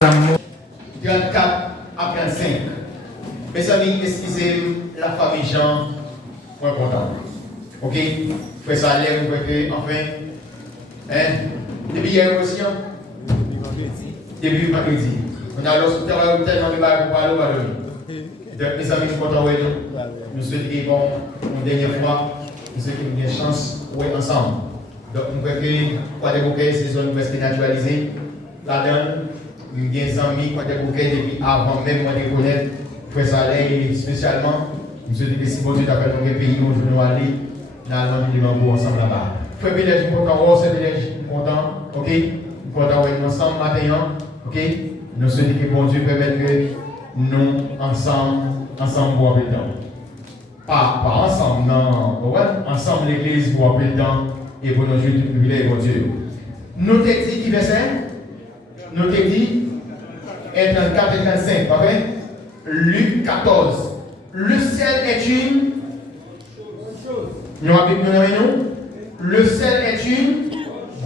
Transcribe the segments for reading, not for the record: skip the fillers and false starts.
34 à 35. Mes amis, excusez la famille Jean, moi content. Ok? Fais ça l'air, vous voyez, enfin. Depuis hier aussi, depuis mercredi. On a l'hospital tellement de bagages pour parler. Donc, mes amis, nous content, nous souhaitons que bon, une dernière fois, nous souhaitons qu'il y ait une chance, ensemble. Donc, nous voyons que, quoi des bouquets, ces zones presque naturalisées, là-dedans. Nous avons des amis qui ont des bouquets depuis avant même moi de connaître Frère Saleh spécialement. Nous sommes dit que si vous êtes dans le pays, nous allons aller dans le Limambo ensemble là-bas. Frère Bélège, nous sommes contents, c'est Bélège, nous sommes contents, ok? Nous sommes contents d'être ensemble matin, ok? Nous sommes dit que bon Dieu permette que nous ensemble pour appeler le temps. Pas ensemble, non, ensemble l'église pour appeler le temps et pour nous jouer tout privilège, bon Dieu. Nous t'avons dit qui verset? Nous t'avons dit 34 et 35, pas vrai? Luc 14. Le sel est une. Nous nous. Le sel est une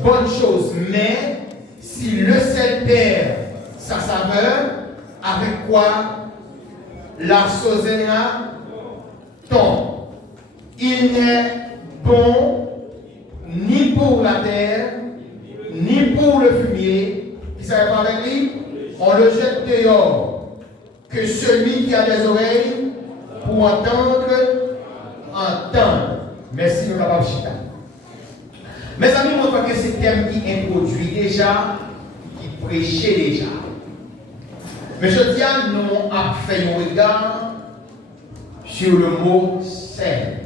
bonne chose, mais si le sel perd sa saveur, avec quoi la sosena tombe? Il n'est bon ni pour la terre, ni pour le fumier. Qui savait pas avec lui? On le jette dehors. Que celui qui a des oreilles pour entendre, entende. Merci, nous avons chita. Mes amis, je crois que c'est un thème qui introduit déjà, qui prêchait déjà. Mais je dis à nous, avons fait un regard sur le mot sel.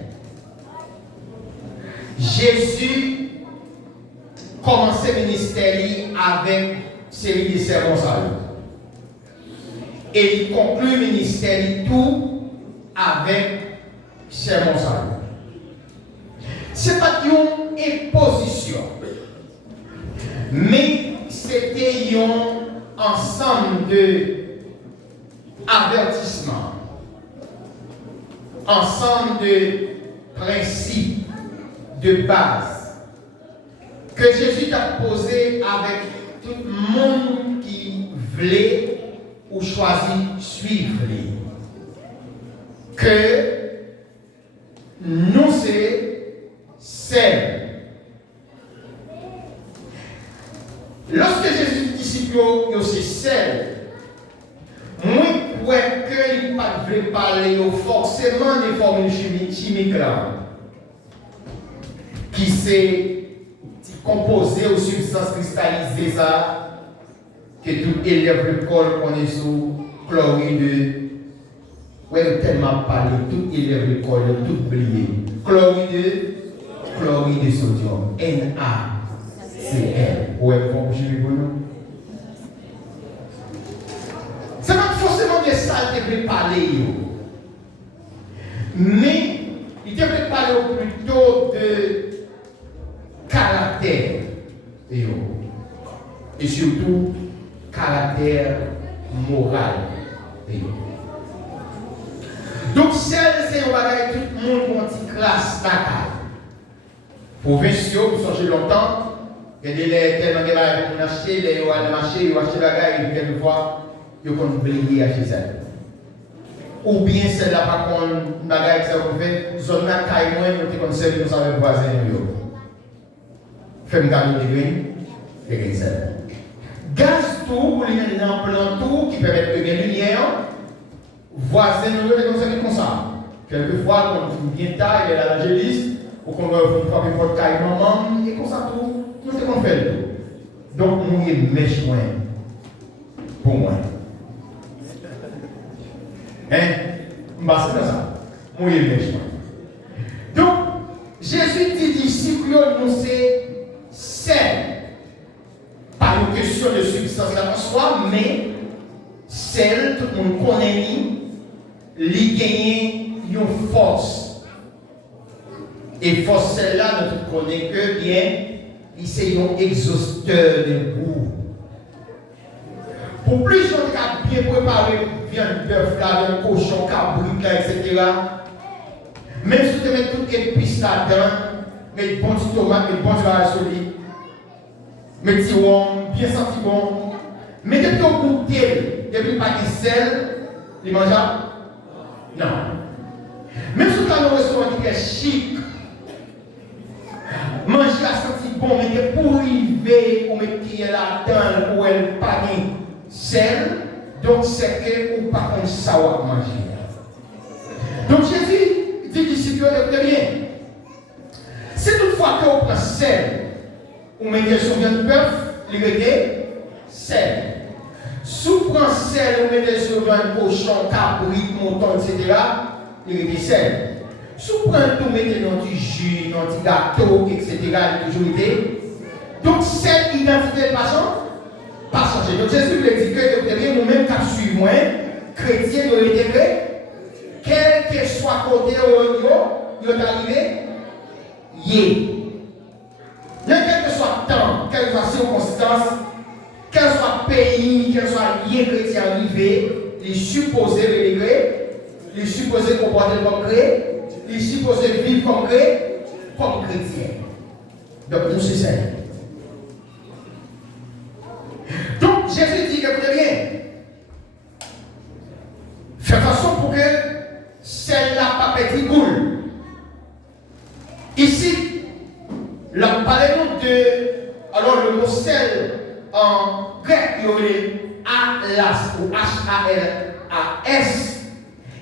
Jésus commençait le ministère avec une série de sermons. Et il conclut le ministère tout avec sermon. Ce n'est pas une imposition, mais c'était un ensemble d'avertissements, ensemble de principes, de base, que Jésus a posé avec tout le monde qui voulait ou choisi suivre lui. Que nous c'est. Lorsque Jésus dit disciples c'est celle, moi crois qu'il ne peut pas parler forcément des formules chimiques là, qui c'est composé aux substances cristallisées ça. Que tout élève le col qu'on est sous chloride. Oui, tellement parlé, tout élève le col, tout oublié. Chloride de sodium, NaCl. Ouais, bon, je vais vous dire. Ça va forcément des salles qui veulent parler. Mais il devrait parler plutôt de caractère. Et surtout, caractère moral. Donc, celle, c'est un bagage tout le monde qui classe d'accord. Pour Vincent, vous songez longtemment, il y a des tellement de bagages pour acheter, les gens ont marché, ils ont acheté des bagages, et quelquefois, ils ont oublié acheter ça. Ou bien celle-là, par contre, un bagage que vous faites, zone là, taille moins, vous êtes comme ça, vous savez voisin. Faites-moi garder des grains, gaz tout, pour les mettre dans un plan tout qui permet de gagner lumière. Voisin, nous devons comme ça. Quelquefois, quand on vient tard, il est à l'angéliste, ou qu'on va frapper votre taille, maman, et comme ça tout, nous devons faire tout. Donc, nous sommes méchants pour moi. Hein? C'est comme ça. Nous sommes méchants. Donc, Jésus dit disciples, nous c'est pas une question de substance là en soi, mais celle, tout le monde connaît, il gagne une force. Et force celle-là, nous connaissons que bien, c'est un exhausteur de goût. Pour plus de gens qui bien préparé, viande bœuf là, un cochon, cabrit là, etc. Même si tu mets toutes les épices là-dedans, mets bon petit tomate, mets bon petit barrage solide. Mais si on bien senti bon, Mais depuis qu'on goûte, depuis pas de sel, il mange. Non. Même si on a un restaurant qui est chic, manger à sentir bon, mais pour arriver, on met qui est là-dedans, où elle pas de sel, donc c'est que ou pas comme ça on va manger. Donc Jésus dit aux disciples, écoutez bien, si toutefois qu'on prend sel, ou mettez sur un bœuf, il était sel. Si on prend sel, ou mettez sur un cochon, cabrit, mouton, etc., il était sel. Si on prend tout, mettez dans du jus, dans du gâteau, etc., il a toujours été. Donc cette identité de pas changé. Donc Jésus lui dit que nous-mêmes qui suivons, chrétiens, nous étions quel que soit côté où nous sommes arrivés, quel que soit temps, quelle que soit circonstance, quel soit pays, quel soit lié chrétien arrivé, il est supposé rélégrer, il est supposé comporter comme chrétien, il est supposé vivre comme chrétien. Donc nous c'est ça. Donc Jésus dit que écoutez bien, faites attention pour que celle-là pas petit boule. Ici, là, parlons de. Alors, le mot sel en grec, il y aurait alas ou H-A-L-A-S.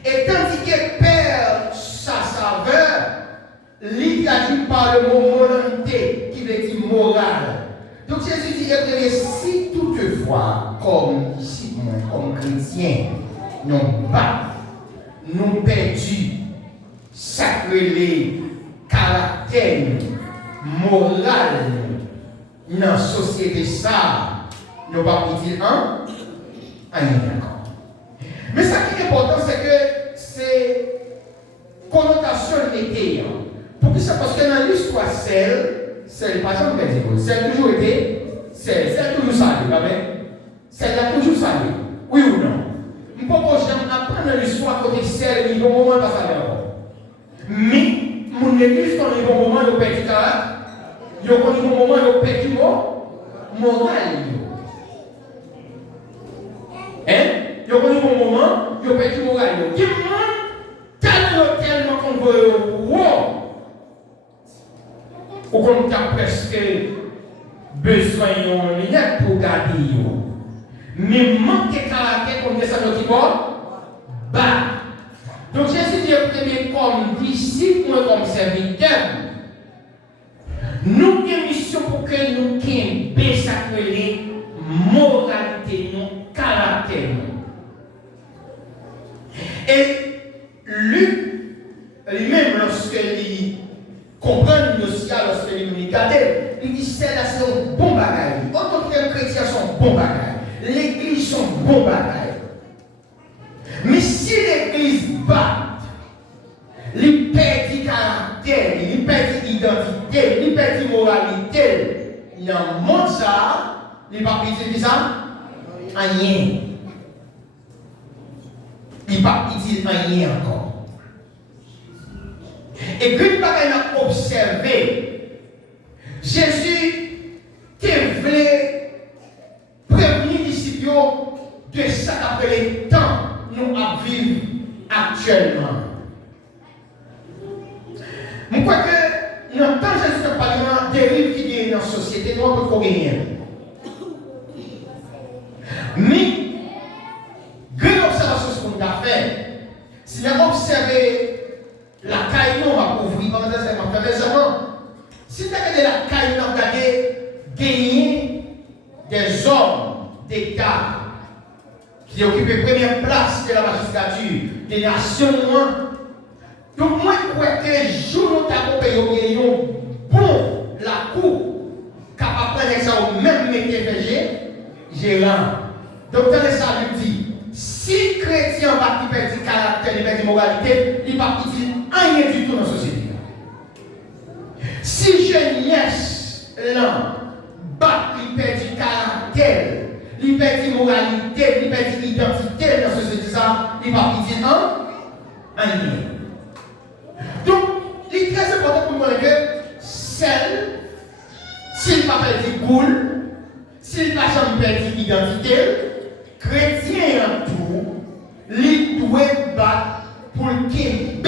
Et tandis que perd sa saveur, il traduit par le mot volonté, qui veut dire moral. Donc, Jésus dit écoutez, si toutefois, comme disciples, comme chrétiens, nous pas, nous perdus, sacrés, caractère moral dans la société, ça, nous ne pas dire un d'accord. Mais ce qui est important, c'est que c'est connotation négative. Pourquoi ça? Parce que dans l'histoire, c'est pas jamais dit, c'est toujours été, c'est toujours salé, c'est là toujours salé. Oui ou non? Je ne peux pas apprendre l'histoire côté celle, il y a un moment pas salé encore. Mais mon église, quand il y a un moment, il y a un petit caractère, il y a un moment, il y a un petit moral. Hein? Il y a un moment, il y a un petit moral. Il y a tellement qu'on veut voir. Ou qu'on a presque besoin de lunettes pour garder. Mais manque de caractère qu'on descend notre corps, bah. Donc Jésus dit, écoutez, comme disciples, comme serviteurs, nous avons une mission pour que nous ayons sacré moralité, nous, caractère. Et lui-même, lorsqu'il comprend le social, lorsqu'il nous regarde, il dit, c'est un bon bagage. En tant que chrétien, c'est un bon bagage. L'église est un bon bagage. Mais si l'église bat, il perd du caractère, il perd d'identité, il perd de moralité, il en montre ça, il va dire ça, rien. Il va dire rien encore. Et quand il a observé, Jésus voulait prévenir les disciples de ça qu'appelle temps nous à vivre actuellement. Je crois que dans le temps de Jésus, parlement dérive qui est dans la société, nous ne pouvons gagner. Mais, grande observation qu'on a fait, si on a observé la caille, on va ouvrir parenthèsement. Si on a regardé la caille, on a regardé gagner des hommes d'État qui occupent la première place de la magistrature des nations. Donc, moi, je crois que les jours où nous avons bon la cour, capable de prendre ça au même métier gérant. Donc, dans ça, lui dit, si chrétien va qui perd du caractère, il perd de moralité, il va dire rien du tout dans la société. Si jeunesse, là, bat, il perd du caractère, il perd de moralité, il perd d'identité dans la société, ça, il va dire rien. Donc, il est très important pour nous que celle, s'il ne peut pas perdre boule, s'il ne peut pas perdre identité, chrétien en tout, il doit battre pour qu'il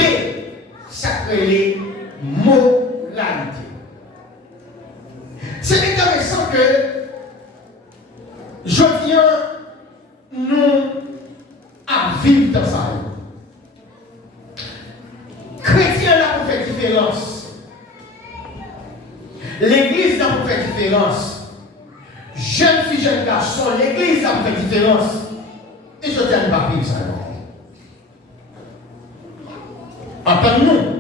sacré moralité. C'est intéressant que je viens nous à vivre dans ça. Chrétien là pour faire différence. L'église là pour faire différence. Jeune fille, jeune garçon, l'église là pour faire différence. Et je tiens pas vivre ça. Entendons-nous.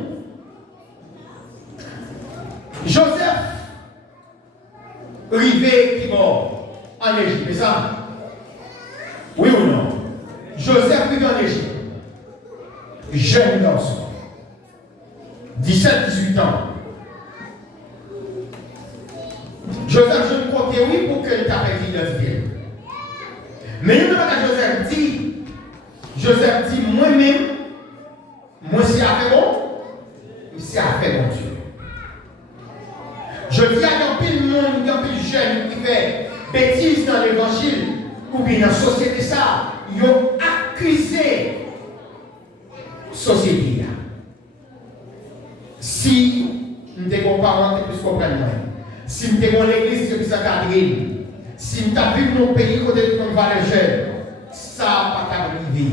Joseph, rivé qui mort en Égypte, c'est ça? Oui ou non? Joseph rivé en Égypte. Jeune garçon. 17-18 ans. Joseph, je ne comptais oui pour que tu appelles l'identité. Mais il ne pas Joseph dit, moi-même, moi c'est affaire bon, c'est affaire bon Dieu. Je dis à un pile monde, un pile jeune qui fait bêtises dans l'évangile, ou bien dans la société, ça, ils ont accusé la société. Si nous avons parents qui plus comprennent, si nous avons l'église qui est plus encadrée, si nous avons vu nos pays côté de nos valeurs jeunes, ça n'a pas arrivé.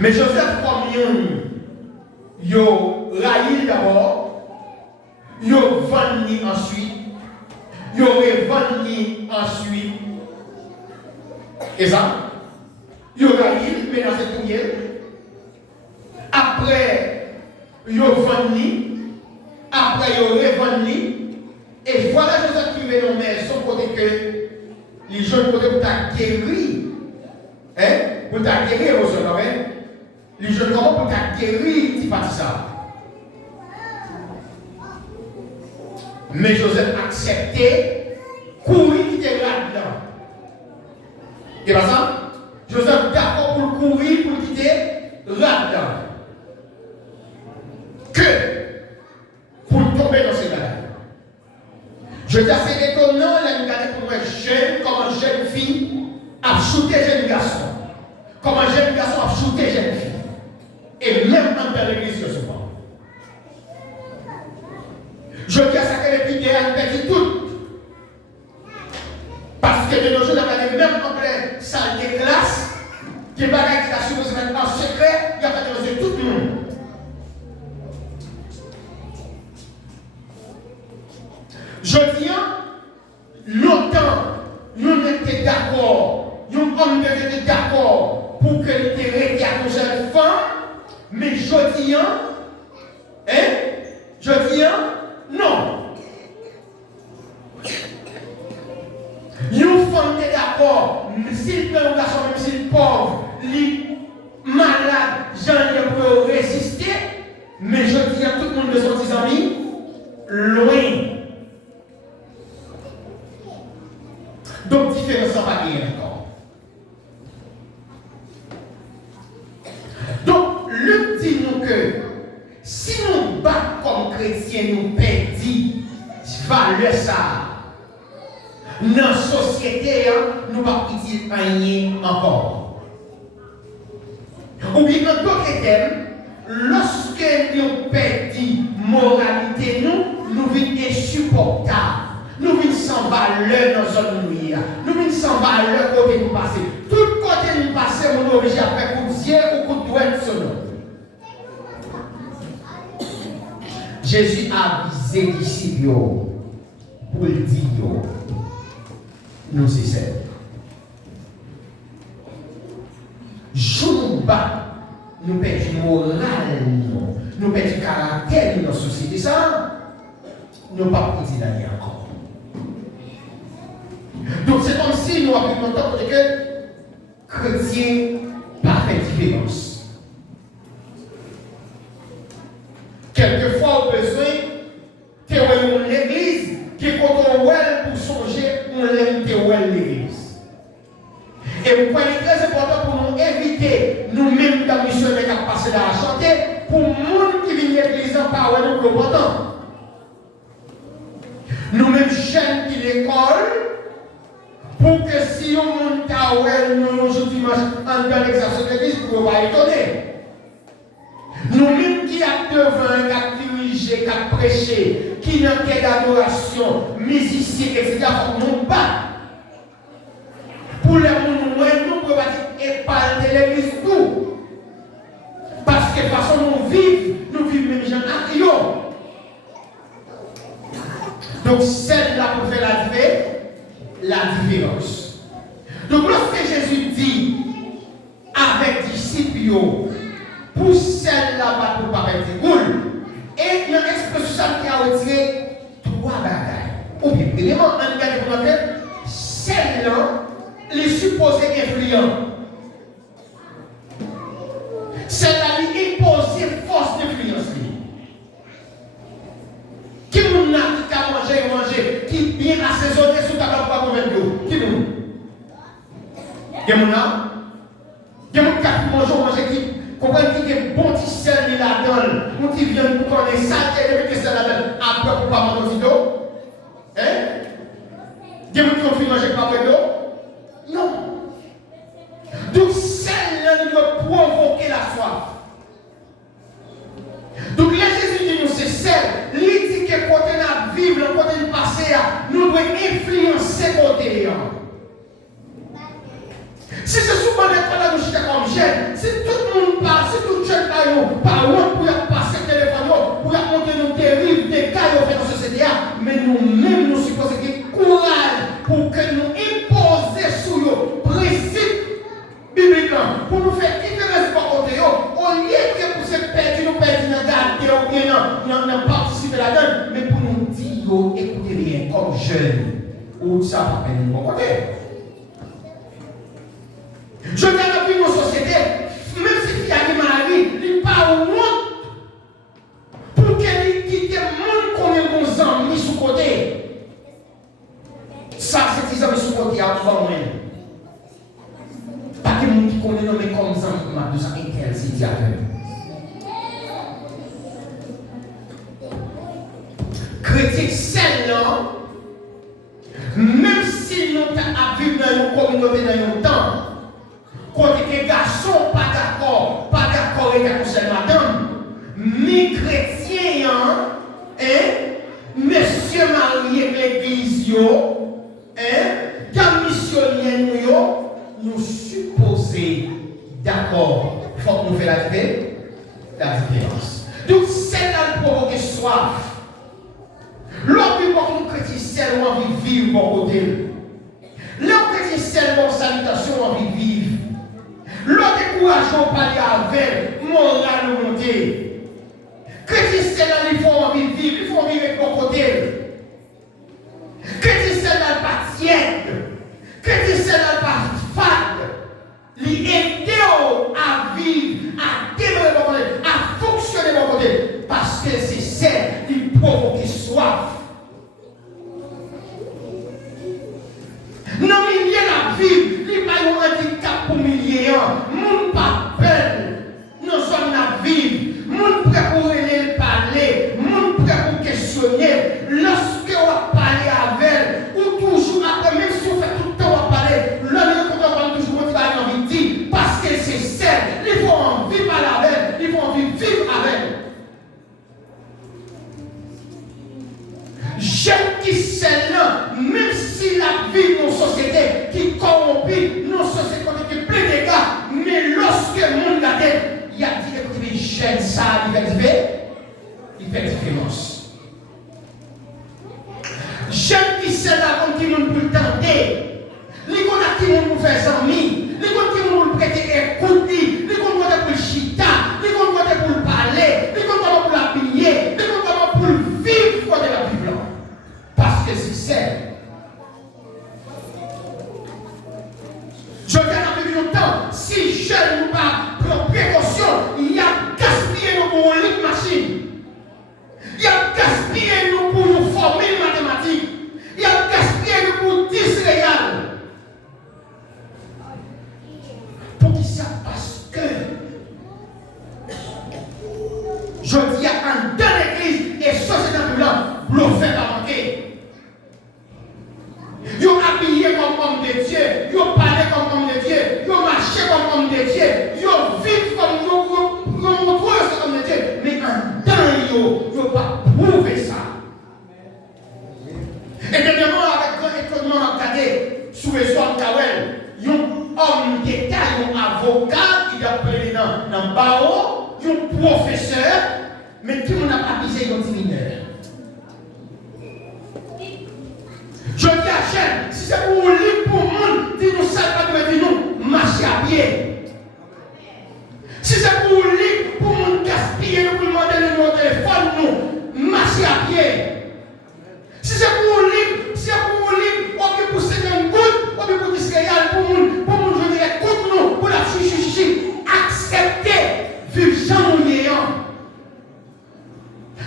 Mais Joseph, comme il a raillé d'abord, il a vendu ensuite, il a revendu ensuite. Et ça, il a raillé, mais dans cette tournée. Après, il a vendu, après, il a revendu. Et voilà Joseph qui met nos mains, son côté que les jeunes côté pour t'acquérir. Hein? Pour t'acquérir aux jeunes, hein? Les jeunes comment pour t'acquérir, tu pas ça. Mais Joseph acceptait, courir qui était là-dedans. Et pas ça? Joseph d'accord pour courir, pour quitter là-dedans. Que pour tomber dans ces bagages. Je dis assez étonnant, là, nous regardons pour un jeune, comme une jeune fille a shooté jeune garçon. Comme un jeune garçon a shooté jeune fille. Et même dans l'église, je sais pas. Je dis à ça que les filles ont perdu tout. Parce que de nos jours, on a même en pleine salle de classe, des bagages qui sont supposés mettre en secret, il y a fait tout le monde. Je dis, longtemps, nous étions d'accord, nous hommes étaient d'accord pour que nous restions à nos jeunes femmes, mais je dis, non. Nous femmes étaient d'accord, s'il peut un garçon, même s'il est pauvre, les malades, j'en ai pour résister, mais je dis à tout le monde de son amis, loin. Donc, différence sans pas gagner encore. Donc, le dit nous que si nous battons comme chrétiens, nous perdons valeur ça. Dans la société, nous ne pouvons pas dire rien encore. Ou bien, dans d'autres termes, lorsque nous perdons moralité, nous vivons insupportables. Nous venons sans valeur dans zone noire. Nous venons sans valeur côté nous passer. Tout côté nous passer, on est obligé à faire coup de ciel ou coup de douette sur nous. Jésus a visé les disciples pour le dire, nous c'est ça. Jour bas, nous perdons morale, nous perdons caractère dans la société. Ça, nous ne pouvons pas dire d'aller encore. Donc c'est comme si nous avions entendu que chrétien pas fait différence. Quelquefois au besoin, théorie l'église, qui est contre pour songer, on l'aime théorie l'église. Et vous prenez très important pour nous éviter, nous-mêmes dans missionnaires qui ont passé dans la chanter, pour les gens qui viennent à l'église en parole nous important. Nous-mêmes jeunes qui l'école, Pour que si on monte à nous, je dimanche, en dans l'exercice de l'église, vous ne pas étonner. Nous-mêmes qui avons devant, qui avons dirigé, qui avons prêché, qui n'ont quelle adoration, musiciens, etc., nous pas. Pour les gens, nous ne pouvons pas dire, et pas de l'église, tout. Parce que de toute façon, nous vivons même gens à Rio. Donc, celle-là pour faire la différence. Donc, lorsque Jésus dit avec disciples, pour celle-là, pas pour pas mettre des boules, et il y a une expression qui a retiré trois bagages. Ou bien, évidemment, on regarde pour notre celle-là, les supposés influents. Celle-là, lui imposer force d'influence. Qui nous n'a qui manger, qui bien assaisonné sous ta table pour mettre l'eau. Qui nous? Qui nous n'a? Qui nous qui manger, qui comprend qui est bon petit sel là-dedans, qui vient pour qu'on ait ça, qui est le sel là-dedans, après pour pas manger d'eau. Hein? Qui nous qui manger pas de l'eau? Non. Donc celle-là, il doit provoquer la soif. Donc là, Jésus dit nous, c'est celle, il dit que quand on a vivre, quand on a passé, nous devons influencer côté. Si c'est souvent les temps nous chita comme jeune, si tout le monde passe, si tout le jeune par où pour passer le téléphone, pour monter nos dérives, des cas dans la société, mais nous-mêmes, nous supposons qu'il y ait courage pour que nous imposer sur le principe biblique, pour nous faire différence par côté, au lieu que pour se perdre, nous perdre dans garder ou bien dans participer là-dedans, mais pour nous dire, écoutez bien, comme jeune, ou ça va pas venir de mon côté. Je viens de vivre nos sociétés, même si il y a des maladies, il parle au monde pour qu'il quitte le monde qu'on est bons amis sous côté. Ça, c'est des amis sous côté à toi même. Pas que les gens qui connaissent nommé comme amis, de ça interdit à faire. Critique celle-là, même si nous avons vécu dans une communauté dans un temps, quand les garçons pas d'accord avec cette madame, ni chrétiens, monsieur marié l'église, comme missionnaires, nous supposons d'accord. Il faut que nous fassions la différence. Donc, celle-là provoque soif. L'autre, pour nous chrétiens, c'est envie de vivre bon côté. L'autre chrétien, c'est une salutation, envie de vivre. L'autre découragement parler avec, moral nous monter. Chrétien, c'est là, il faut envie de vivre, il faut vivre avec bon côté. Chrétien, c'est là, pas tiède. Chrétien, c'est là, pas fade. Il aide à vivre, à démarrer bon côté, à fonctionner bon côté. Parce que c'est celle qui provoque soif. Non, il y a la vie, il n'y a pas un handicap pour milliers. Moun pas peine. Nous sommes la vie. Moun prêt pour aller parler. Moun prêt pour questionner. Lorsque on parle avec elle, ou toujours après, même si on fait tout le temps on parler, l'homme va toujours motiver envie de dire, parce que c'est celle. Il faut envie de parler avec elle. Il faut envie de vivre avec elle. J'aime qui celle-là, même si la vie de nos sociétés qui corrompit, nos sociétés qui plein de dégâts, mais lorsque le monde a dit, il y a dit que j'aime ça, il fait différence. J'aime qui celle-là, comme qui nous peut tenter, les gens qui nous faire amis, les gens qui nous prêter écoute, les gens pour le chita, les gens pour le parler, les gens pour l'habiller, les gens pour le vivre comme de la vie blanche. Parce que c'est celle. Je viens avec longtemps, si je ne pas prendre précaution, il y a gaspillé nous pour une machine. Il y a gaspillé nous pour nous former en mathématiques. Il y a gaspillé nous pour 10 réals. Pour qui ça? Parce que je dis à un dans l'église et société blanche, pour le faire pas manquer. Ils ont habillé comme homme de Dieu. besoin de un homme d'État, un avocat qui a appelé dans le barreau, un professeur, mais tout le monde n'a pas visé un mineur. Je dis à Chen, si c'est pour lire pour le monde, dis-nous ça, pas de nous marcher à pied. Si c'est pour lire pour le monde gaspiller, nous pour demander le numéro de téléphone, nous marcher à pied. Si c'est pour lire, on peut pousser une goutte, on peut pousser céréales pour le monde, je dirais, écoute-nous, pour la chichi, accepter, vivre sans néant.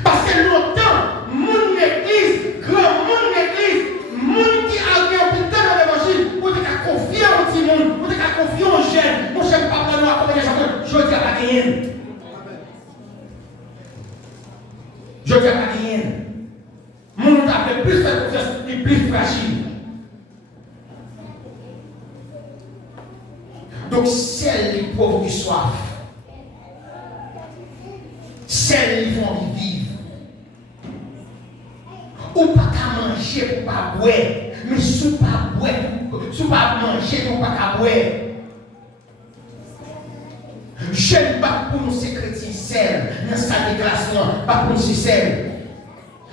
Parce que longtemps, mon église, grand monde l'église, monde qui a bien plus de temps dans l'évangile, pour te confier au petit monde, pour te confier aux jeunes, mon cher papa, nous accompagner chacun, je dis à pas gagner. Je dis à pas gagner. Mon monde a fait plus de confiance et plus fragile. Donc, celles les pauvres qui soif, celles qui vont vivre, ou pas qu'à manger pour pas boire, mais sous pas boire, sous pas manger pour pas qu'à boire. Je ne pas pour nous ces chrétiens seuls, dans sa déclaration, pas pour nous ces seuls.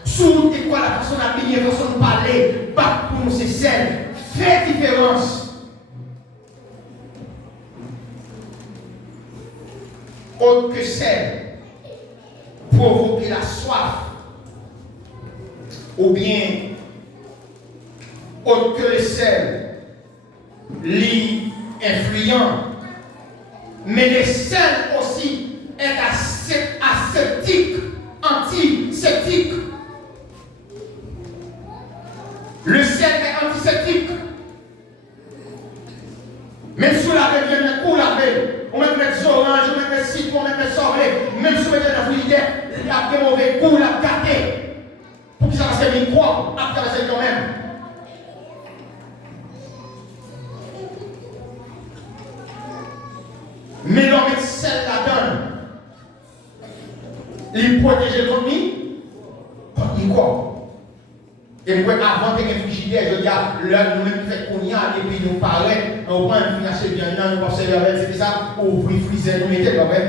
Sous quoi la façon d'habiller, la façon de parler, pas pour nous ces seuls. Fais différence. Autre que celle, provoquer la soif. Ou bien, autre que le sel, influent, mais le sel aussi est aseptique, antiseptique. Le sel est antiseptique. Même si la veille vient de laver, on met des oranges, on met des citron, on met des sorel, même si on met de la frigidaire, il y a des mauvais goûts, la gâté. Pour que ça fasse des microbes, après ça quand même. Mais l'on met celle là-dedans. Il protège l'ennemi contre les microbes. Et moi, avant de réfléchir, je dis, là, nous-mêmes, nous faisons qu'on y a, et puis nous parlons, on prend une acheter bien, nous observons avec, c'est ça, ouvrir, friser, nous mettons, pas vrai?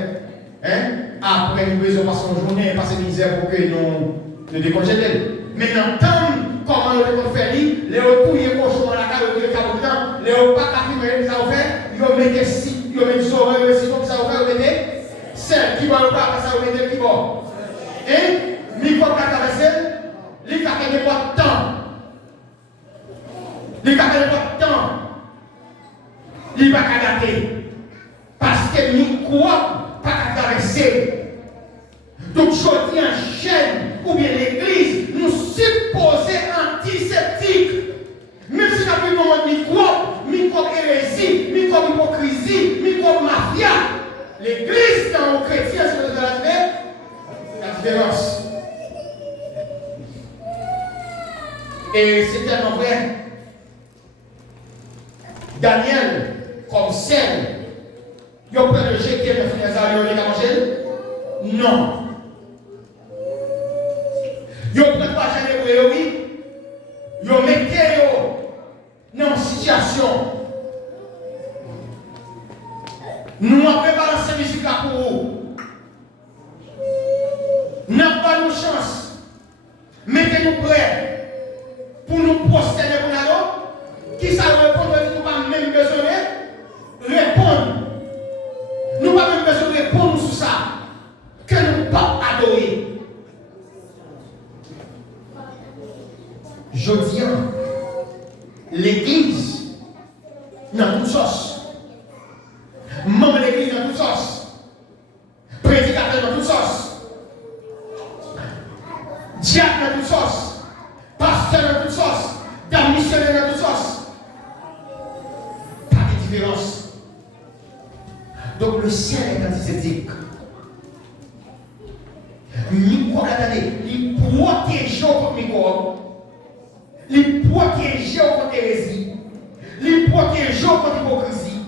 Après, nous besoin de passer une journée, passer une misère pour que nous décongéler. Maintenant, comment nous faire les retours, les cochons dans la carte, les caboutins, les repas café, ça vous fait, ils mettent des sites, ils mettent des oreilles, comme ça vous fait, ils mettent celles qui vont le pas, ça vous mettez qui vont. Et, micro traverser, les cafés n'ont pas de temps. Les cafés n'ont pas de temps. Ils ne vont pas adapter. Parce que micro pas traverser. Donc, je dis en chaîne, ou bien l'église, nous supposons antiseptiques. Même si nous avons un microbe hérésie, microbe hypocrisie, microbe mafia, l'église dans le chrétien, c'est ce que vous avez la différence. Et c'est tellement vrai. Daniel, comme celle, il a pris le jeter le financement, il a mangé? Non. Ils ne prennent pas jamais pour oui. Ils mettent dans une situation. Nous avons préparé cette musique pour vous. Nous n'avons pas de chance. Mettez-nous prêts pour nous prosterner pour nous. Qui ça répond, nous n'avons pas même besoin de répondre. Nous n'avons pas même besoin de répondre sur ça. Que nous ne pas adorer. Je dis, l'église dans toute sauce. Membre de l'église dans toute sauce. Prédicateur dans toute sauce. Diacre dans toute sauce. Pasteur dans toute sauce. Dame missionnaire dans toute sauce. Pas de différence. Donc le ciel est antiseptique. Microbe, attendez, il protège contre microbe. Il protège contre hérésie, il protège contre hypocrisie,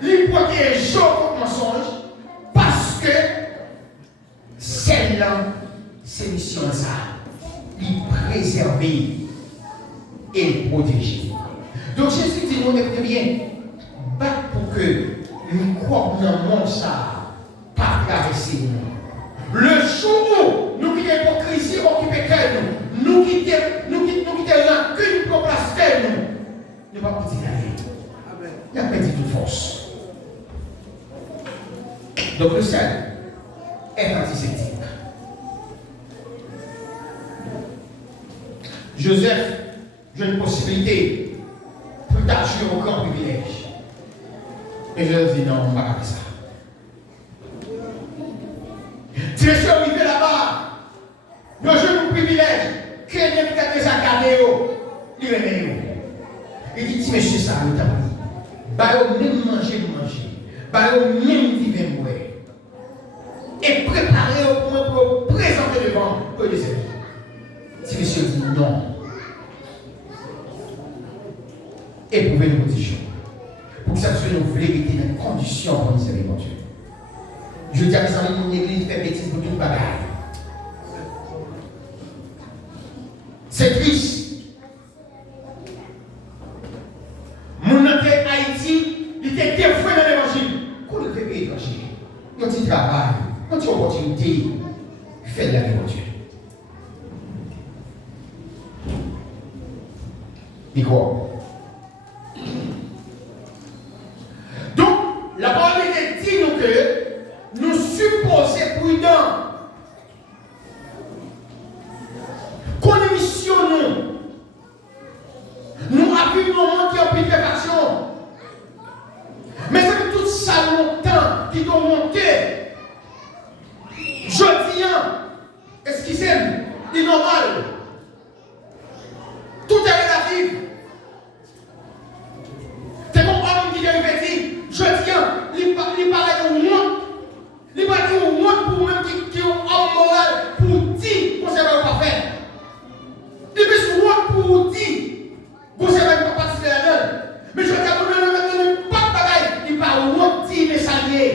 il protège contre mensonge, parce que celle-là, c'est mission ça, il préserver et protéger. Donc Jésus dit nous écoutez bien. Battre pour que nous croyons dans le monde, ça, pas traverser nous. Le jour où nous quittons l'hypocrisie, occuper cœur nous quittons rancune pour placer nous, ne pas petit aller. Il a perdu toute force. Donc le seul est antisémitique. Joseph, j'ai une possibilité pour t'assurer au grand privilège. Et je dis non, on ne va pas faire ça. Si je suis arrivé là-bas, je joue un privilège, que les gens qui ont gardé, ils reviennent. Il dit, si monsieur ça, il t'a pris. Bah, même manger, bah, même vivre, et préparer au point pour présenter devant eux les amis. Si monsieur dit non, éprouvez nos conditions. Pour que ça soit une vérité, une condition pour nous servir, mon Dieu. Je dis à mes amis, mon église fait bêtise pour toute bagaille. C'est triste. Mon entrée Haïti, il était défoué dans l'évangile. Qu'on ne fait pas l'évangile. Quand il travaille, quand il a opportunité, fait de la vie, mon Dieu. Et quoi? Donc, la parole de Dieu dit nous que nous supposons prudents. Qu'on émissionne nous appuyons nos mondes qui ont pris perfection. Mais c'est tout ça longtemps qui doit monter. Je dis, excusez-moi, il est normal. Tout est relatif. C'est comme homme qui vient dire, je dis, il parle de monde. Il parle de monde pour même qui est un homme moral pour dire qu'on ne sait pas faire. Il peut se rendre pour dire qu'on ne sait pas participer à la donne. Mais je dis, pas de bagaille, il parle de dire mes salariés.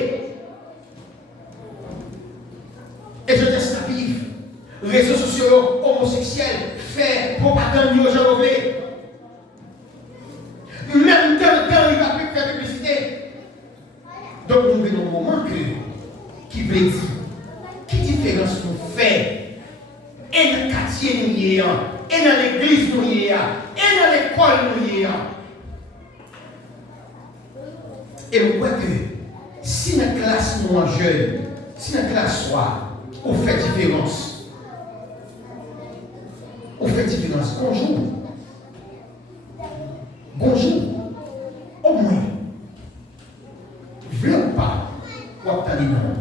Et je laisse la vivre. Réseaux sociaux, homosexuels, faire propagande aux gens mauvais. Même dans il va plus faire publicité. Donc nous venons au moment qui veut dire, quelle différence nous fait, et dans le quartier nous y est, et dans l'église nous y est, et dans l'école nous y est. Et vous voyez que si la classe nous en jeune, si la classe soit, on fait différence. On fait différence. Bonjour. Bonjour. Au moins. V'là ou pas, ou attendez non.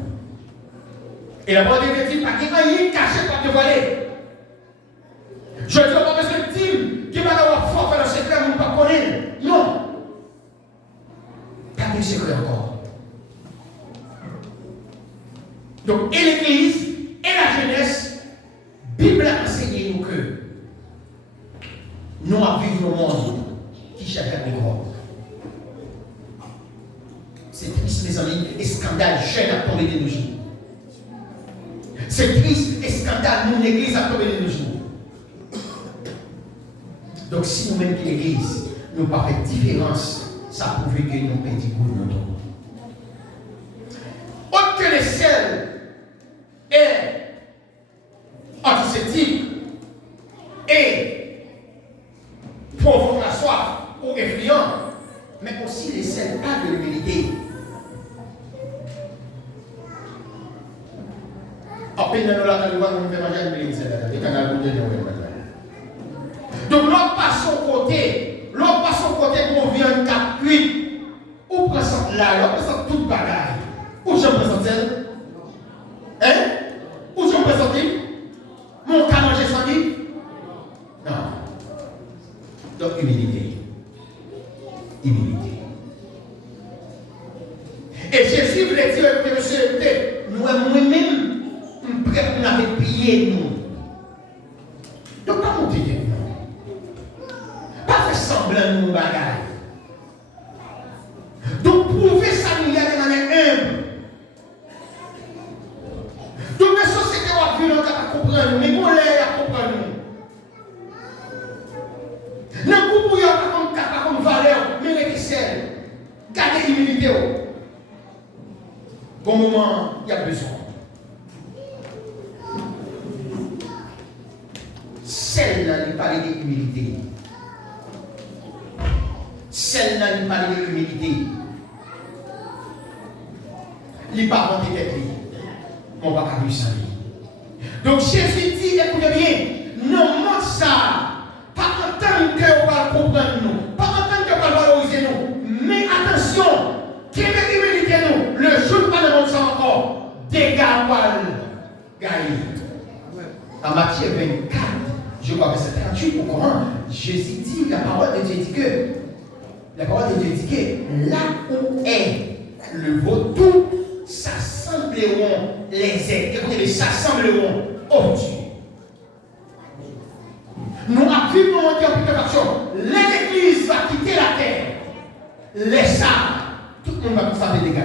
Et la bonne vérité dit, pas qu'il y ait rien caché pour te voler. Je ne dis pas parce que Tim, qui va avoir fort faire le secret, vous ne pas connaître. Non. Pas de secret encore. Donc, et l'église, et la jeunesse, Bible a enseigné nous que nous vivons dans un monde qui cherche à dégrosser. C'est triste, mes amis, et scandale, jeune à tomber de nos jours. C'est triste et scandale, nous, l'église a tombé de nos jours. Donc, si nous-mêmes qui l'église, nous pas fait différence, ça prouve que nous perdons goût de notre monde. Autre que les sels est antisémitique et provoque la soif ou effrayant, mais aussi les sels pas de l'humilité. En peine de nous là, nous allons faire manger une l'humilité. Donc, l'autre passe son côté, qu'on vient de 4-8, ou présente là, l'autre présente toute bagaille. Où je me présente elle? Hein? Où je me présente? Mon cas manger sans dire? Non. Donc, humilité. Humilité. Et Jésus voulait dire que monsieur, nous-mêmes, nous avons payé nous. Donc, pas monter de nous. Pas faire semblant de nous bagaille. Donc, prouver ça nous y a de manière humble. Donc, la société va venir à comprendre, mais on l'air à comprendre. Ne comprend pas comme valeur, mais l'humilité. Bon moment, il y a besoin. Celle-là, il parle de l'humilité. Celle-là, il parle de l'humilité. Il parle de tête. On va pas réussir. Donc Jésus dit, écoutez bien, non, montre ça. Pas en tant que on va comprendre nous. Pas en tant que on va valoriser nous. Mais attention, qui est l'humilité nous. Le jour où on ne montre ça encore, dégâts pour gagner. En Matthieu 24, je crois que c'est 38 au Coran, Jésus dit, la parole de Dieu dit que là où est le vautour, s'assembleront les aigles. Écoutez, s'assembleront au Dieu. Nous avons vu mon interprétation. L'Église va quitter la terre. Les sables, tout le monde va faire des dégâts.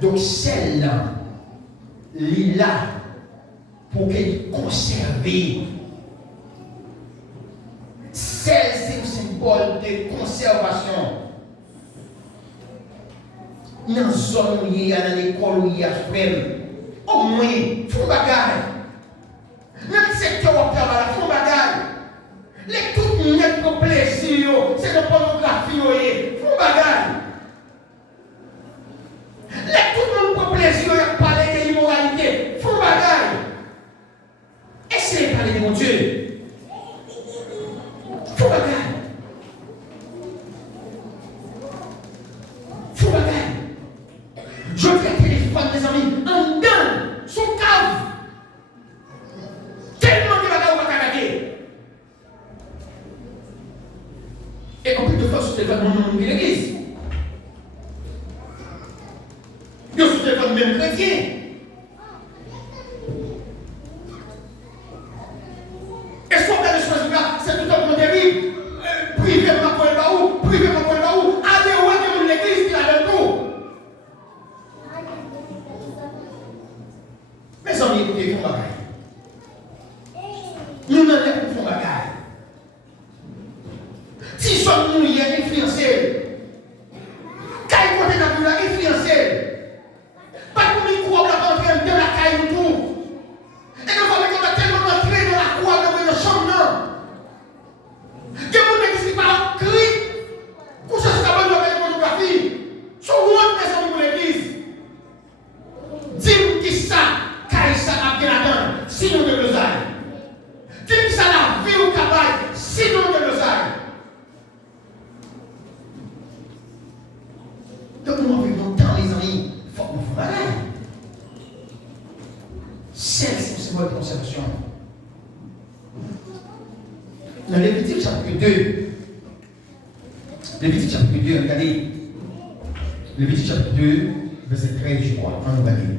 Donc celle-là, il est là pour qu'elle conserve. Celle, c'est un symbole de conservation. Dans la zone où il y a, dans l'école où il y a, au moins, il faut bagarre. Dans le secteur où il y a, il faut bagarre. Les tout le monde pour plaisir, c'est la pornographie, il faut bagarre. Les tout le monde pour plaisir, il parler de l'immoralité, il faut bagarre. Essayez de parler de mon Dieu. Faut bagarre. Faut bagarre. Je vais téléphone, mes amis, en dedans, son cave. Tellement de bagarre va bagarrer. Et en plus de force, sur le téléphone, on oublie l'église. Yo sur le téléphone, même chrétien. Et son père de choisir là, c'est tout un peu terrible. Privé ma poêle là où, privé ma poêle là où, allez où est l'église qui a le tout. Mes amis, écoutez, ils font bagaille. Nous n'en avons pas bagaille. Si sommes nous y est influencés, quand ils comptent dans la influencés, pas pour nous croire la rentrer dans la caille du tout. Et nous voyons qu'on va tellement entrer dans la croix, dans le champ. Que vous ne dites pas cri, couchez sur la bonne nouvelle pornographie, sur votre maison pour l'église. Dis-moi qui ça, car ça a bien la donne, sinon de l'oseille. Dis-moi qui ça la vie au travail, sinon de l'oseille. Donc nous avons longtemps, les amis, il faut qu'on fasse pareil. C'est symbole de conception. Dans Lévitique chapitre 2, regardez. Lévitique chapitre 2, verset 13, je crois. On va lire.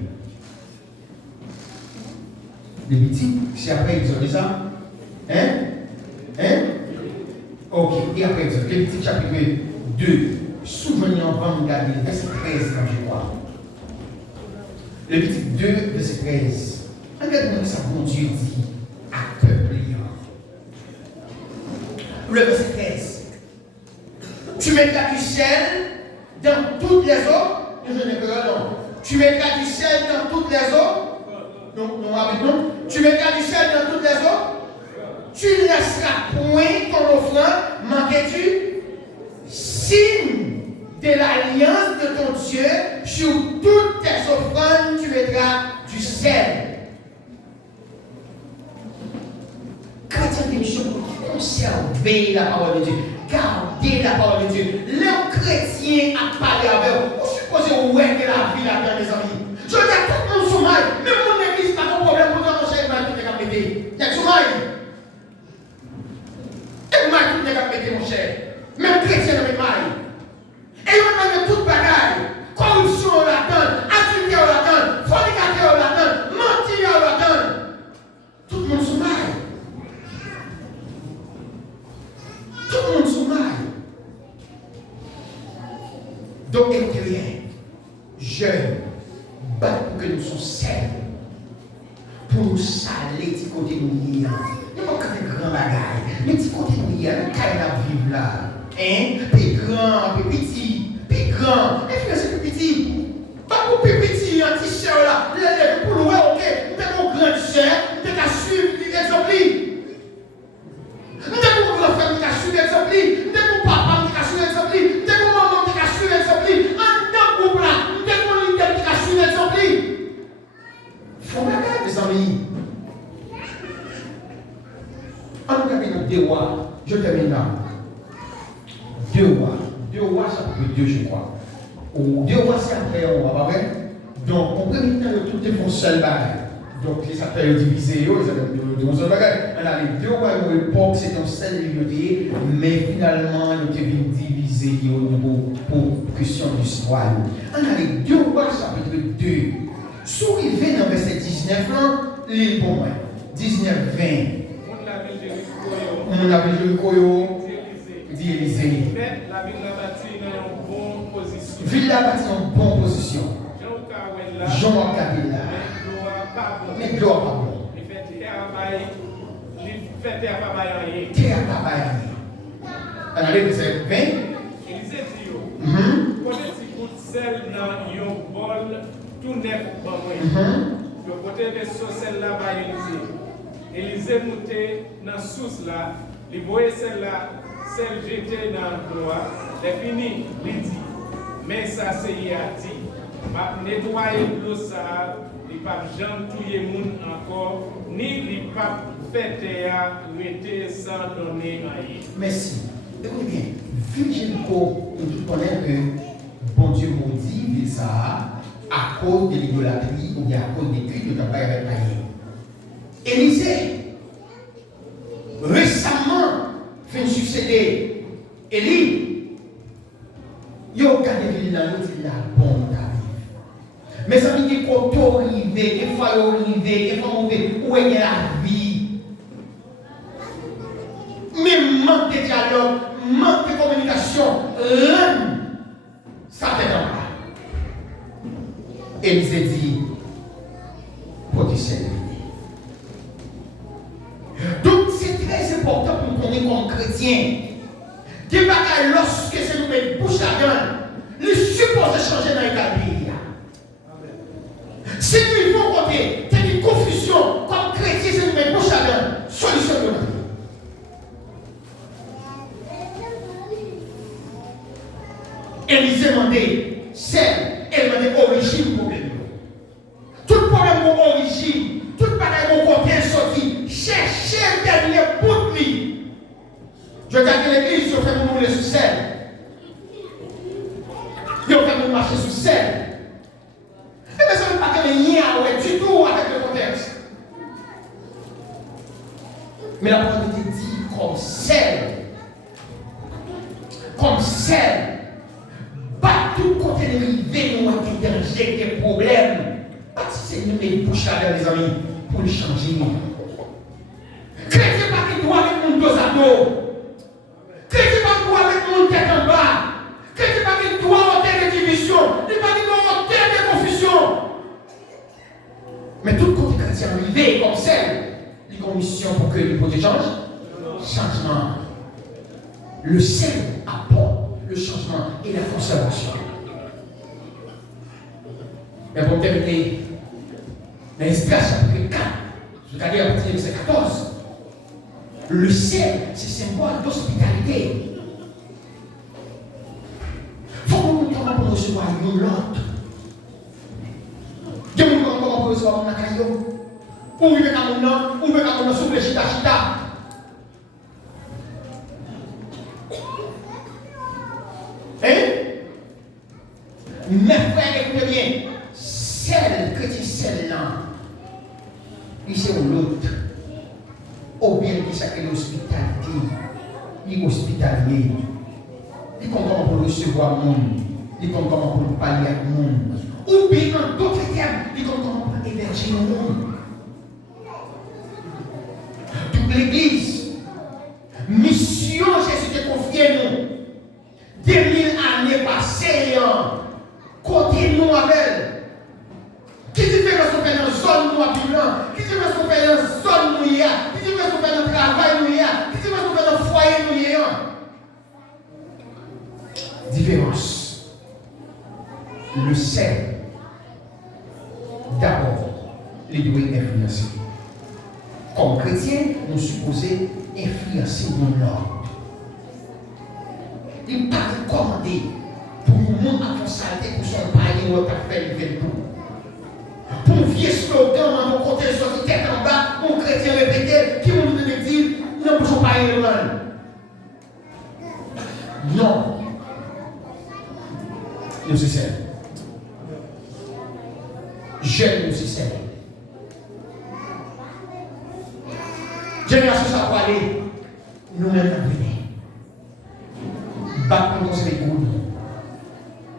Lévitique, c'est après Exode, ça? Hein? Ok, et après Exode. Lévitique chapitre 2, souvenez-vous, on va regarder verset 13, je crois. Lévitique 2, verset 13. Regardez-moi ça, mon Dieu dit à peuple. Le verset 13. Tu mettras du sel dans toutes les eaux. Je n'ai que non. Tu mettras du sel dans toutes les eaux. Non, avec nous. Tu mettras du sel dans toutes les eaux. Tu ne laisseras point ton offrande manquer du signe de l'alliance de ton Dieu. Sur toutes tes offrandes, tu mettras du sel. Chrétien d'émission pour conserver la parole de Dieu, garder la parole de Dieu. Le chrétien a parlé avec eux. Vous supposez où est que la vie là-dedans, mes amis? Je dis à tout le monde sommeil, même mon église, pas de problème pour nous manger, il y a tout pété. Il y a sommeil. Et moi, tout n'est qu'à péter, mon cher. Même chrétien dans mes mailles. Et on a toute bagaille. Corruption, on l'attend. Adultère, on l'attend. Fornicateur, on l'attend. Mentir, on l'attend. Tout le monde sommeil. Tout le monde sommeil. Donc, écoutez bien. Jeunes, bat pour que nous soyons seuls. Pour nous saler du côté de nous. Il n'y a pas qu'un grand bagaille. Mais tu côté nous hier, nous caille vivre là. Hein? Puis grand, puis petit, puis grand. Et puis c'est plus petit. Pas pour plus petit, un t-shirt là. Les pour louer, ok. Nous avons grand t-shirt, nous avons suivre l'exemple. Nous avons grand frère qui a suivi l'exemple. Nous avons papa qui a suivi l'exemple. Nous avons maman qui a suivi l'exemple. En tant que groupe là, nous avons leader qui a suivi l'exemple. Faut regarder mes amis. En tout cas, nous deux rois. Je termine là. Deux rois, ça peut être deux, je crois. Ou deux rois, c'est après, on va pas vrai. Donc, on peut mettre tout est pour seul bagage. Donc, les acteurs divisés, ils ont deux bagages. On a les deux rois, l'époque, c'est un seul unité, mais finalement, ils ont été divisés au niveau pour question du soir. On a les deux rois, ça peut être deux. Si vous arrivez dans le verset 19, l'île pour moi. 19, 20. On a vu Jéricho, dit Élisée. La ville l'a bâtie dans une bonne position. Ville l'a bâtie dans une bonne position. Jean Kabila. Mais gloire pas bon. Il fait terre à bailler. Terre à bailler. Regardez verset 20. Élisée dit, connaissez vous celle dans un bol tout neuf pour moi. Le côté de celle-là par Élisée. Élisée montait dans la source là. Il voyait celle-là, celle jetée dans le bois. C'est fini, il dit. Mais ça c'est dit. Ma nettoyer l'eau ça, il pas jamais tuer moun encore, ni il pas fait à mettre sans donner rien. Merci. Écoutez bien, vu que Jéricho, nous connaissons que bon Dieu maudit ça à cause de l'idolâtrie ou bien à cause des cris de travail avec païen. Élisée, récemment, fait succéder Élie. Il a regardé l'île là, il a bon. Mais ça veut dire qu'on peut arriver, des fois on arrive, des fois on arrive, où est la vie. Mais manque de dialogue, manque de communication, ça fait dans là. Élisée dit, protéger. Donc c'est très important pour nous connaître comme chrétiens. Des bagages lorsque c'est nous mettre bouche à dents, les supposés changer dans les pays. Si nous vivons côté, c'est une confusion, comme chrétien, c'est nous mettre bouche à dents, solution de notre vie. Élisée demandait celle, elle demandait origine du problème. Tout problème pour origine, tout bagaille pour bien sorti, cherchez le dernier bout de lui. Je dis que l'église, je fais nous rouler sur celle. Je fais nous marcher sur celle. Mais ça ne veut pas que les liens du tout avec le contexte. Mais la parole était dit comme celle. Comme celle. Pas tout côté de river, nous avons des dangers, des problèmes. Pas si c'est nous les bouches à les amis, pour le changer. Chrétien pas qui doit avec mon dos à dos. Chrétien pas qui doit avec mon tête en bas. Chrétien pas qui doit en terre de division. Il pas qui doit en terre de confusion. Mais tout côté chrétien arrivé comme celle, il y a une mission pour que le côté change. Changement. Le sel apporte le changement et la conservation. Mais pour terminer, dans l'Esdras chapitre 4, je vais à partir du verset 14, le sel, c'est symbole d'hospitalité. Il faut qu'on nous comment pour recevoir l'autre. Je ne sais pas comment pour recevoir mon accueil. Ou vous venez à mon ou vous venez à mon souple chita. Hein? Mes frères, écoutez bien, celle que tu sais là, il c'est l'autre. Ou bien il s'appelle l'hospitalité, il est hospitalier. Il compte comment pour recevoir le monde, il compte comment pour parler avec le monde. Ou bien en d'autres termes, il compte comment pour héberger le monde. Toute l'église, mission, Jésus te confie nous. 2000 années passées, côté nous avec. Qui différence qu'on fait dans la zone nous vivant? Qui différence qu'on fait dans la zone nous y a? Qui différence qu'on fait dans le travail nous y a? nous sert. D'abord, les doit influencer. Comme chrétiens, nous supposons influencer mon ordre. Il pas commandé pour nous montrer à saleté pour son païen ou pas faire le tout. Pour un vieux slogan, mon côté sorti tête en bas, mon chrétien répété, qui nous dit, non, pour son païen le mal. Non. Nous sommes sérieux. Jeunes, nous sommes sérieux. Génération, ça va aller. Nous-mêmes, nous venons. Battre contre ces goûts.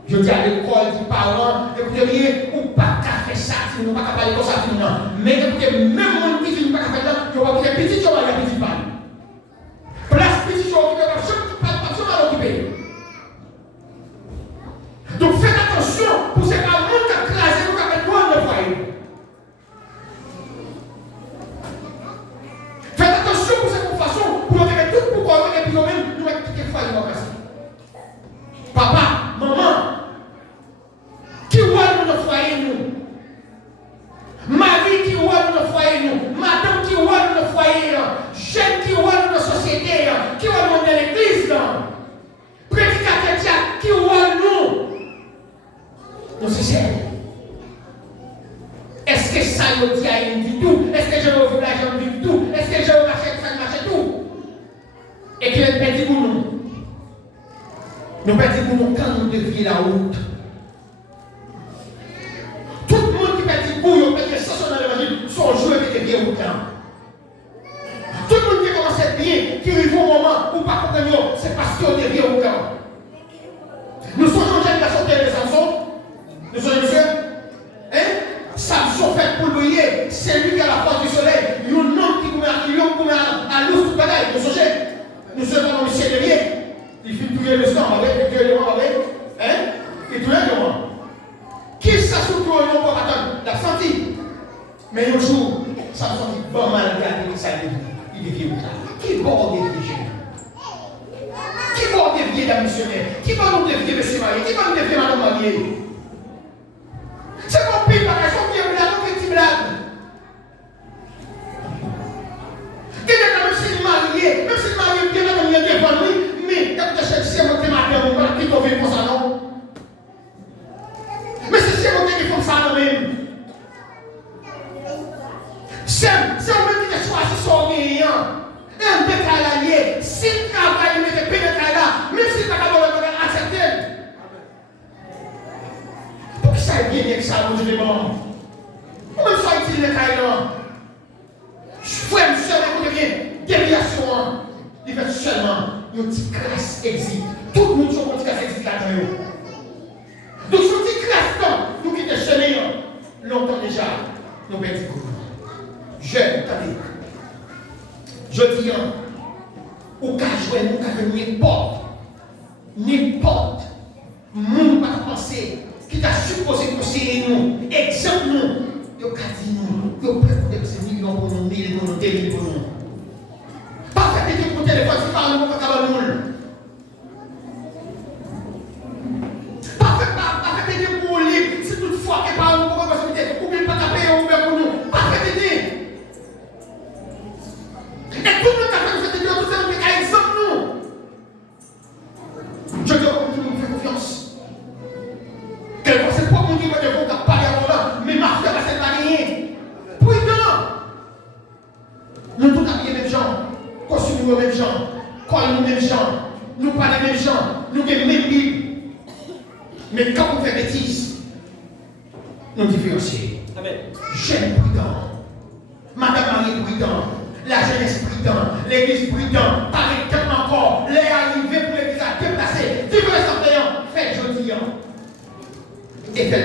Je dis à l'école, des parents, écoutez bien, ou pas qu'à faire ça, nous ne pouvons pas parler comme ça, non. Mais écoutez, même mon petit, nous ne pouvons pas faire ça, je vais dire petit, je vais aller petit pas. Place petit, je vais occuper, je vais l'occuper. Donc faites attention pour ces parents qui ont crasé, nous avons loin de foyer. Faites attention pour cette façon, pour nous mettre tout pour qu'on et puis nous-mêmes, nous mettons tout le foyer dans la classe. Papa, maman, qui voit dans le foyer nous? Marie qui voit dans le foyer nous? Madame qui voit dans le foyer, jeune qui voit dans la société, qui voit dans l'église, prédicateur qui voit nous? Nous c'est sérieux. Est-ce que ça nous dit à une du tout? Est-ce que je vais ouvrir la jambe du tout? Est-ce que je vais marcher tout? Et que le petit pour nous? Nous perdons pour nous quand nous dévions la route. Tout le monde qui perd pour nous, parce que ça sont dans l'évangile, sont joués avec des vieux routins. Tout le monde qui commence à être bien, qui arrive au moment où pas comprendre, c'est parce qu'on est vieux routins. Nous sommes jeunes garçons de Samson. Nous sommes monsieur. Hein? Samson fait pour briller. C'est lui qui a la force du soleil. Il y a un homme qui met à l'ours de bagaille. Nous sommes jeunes. Nous sommes dans le ciel de rien. Il fait touiller le sang avec, il touille le vent avec. Hein? Il touille le vent. Qui s'assout pour le vent attendre? La senti. Mais un jour, Samson dit bon mal regardé que ça il devient où ça? Qui bord des vieux? Qui bord des vieux d'un missionnaire? Qui bord des vieux monsieur marié? Qui bord des vieux madame mariée? C'est mon pays, par exemple, qui est blague, mon petit blague. Même s'il est marié, bien là, il est devant lui, mais quand tu cherches, c'est mon téléphone, on va qui t'en veut pour ça, non? Mais c'est mon téléphone, ça, non, même. C'est un mec qui a choisi son gagnant. Un détail allié. S'il travaille, il met des pénétrés là, même s'il n'a pas de accepter. Pour que ça ait bien que ça, nous demandons. Comment ça utilise les cailles là? Frère, monsieur, écoutez bien, déviation, il fait seulement une petite classe exit. Tout le monde sur une petite classe exit là-dedans. Donc, ce petit classe, nous qui étions chez longtemps déjà, nous perdons beaucoup. Jeune, attendez. Je dis, au cas jouer, nous avons n'importe, nous pas penser, qui t'a supposé conseiller nous, exemple nous, il a dit nous, il a prêté des millions pour nous, 1000 pour nous, 2000 pour nous. Pas faire des pour téléphone, tu parles pour faire nous. Pas faire des pour libre, si toutefois qu'il parle nous pour possibilité, ou bien pas taper ou bien pour nous. Pas faire des. Et tout le monde a fait cette vidéo, tout ça, nous fait exemple nous. Je dis comme tout le monde fait confiance. Quelquefois, c'est pas mon Dieu qui va te parler avant là, mais ma frère va se marier. Prudent. Nous tous habillés même gens, costumes nous même gens, colle nous même gens, nous parlons même gens, nous avons même Bible. Mais quand on fait bêtises, nous différencier. Jeune prudent, Madame Marie prudent, la jeunesse prudent, l'église prudent, par exemple encore, les arrivés pour l'église à déplacer, différents affaires, faites jeudi. Et faites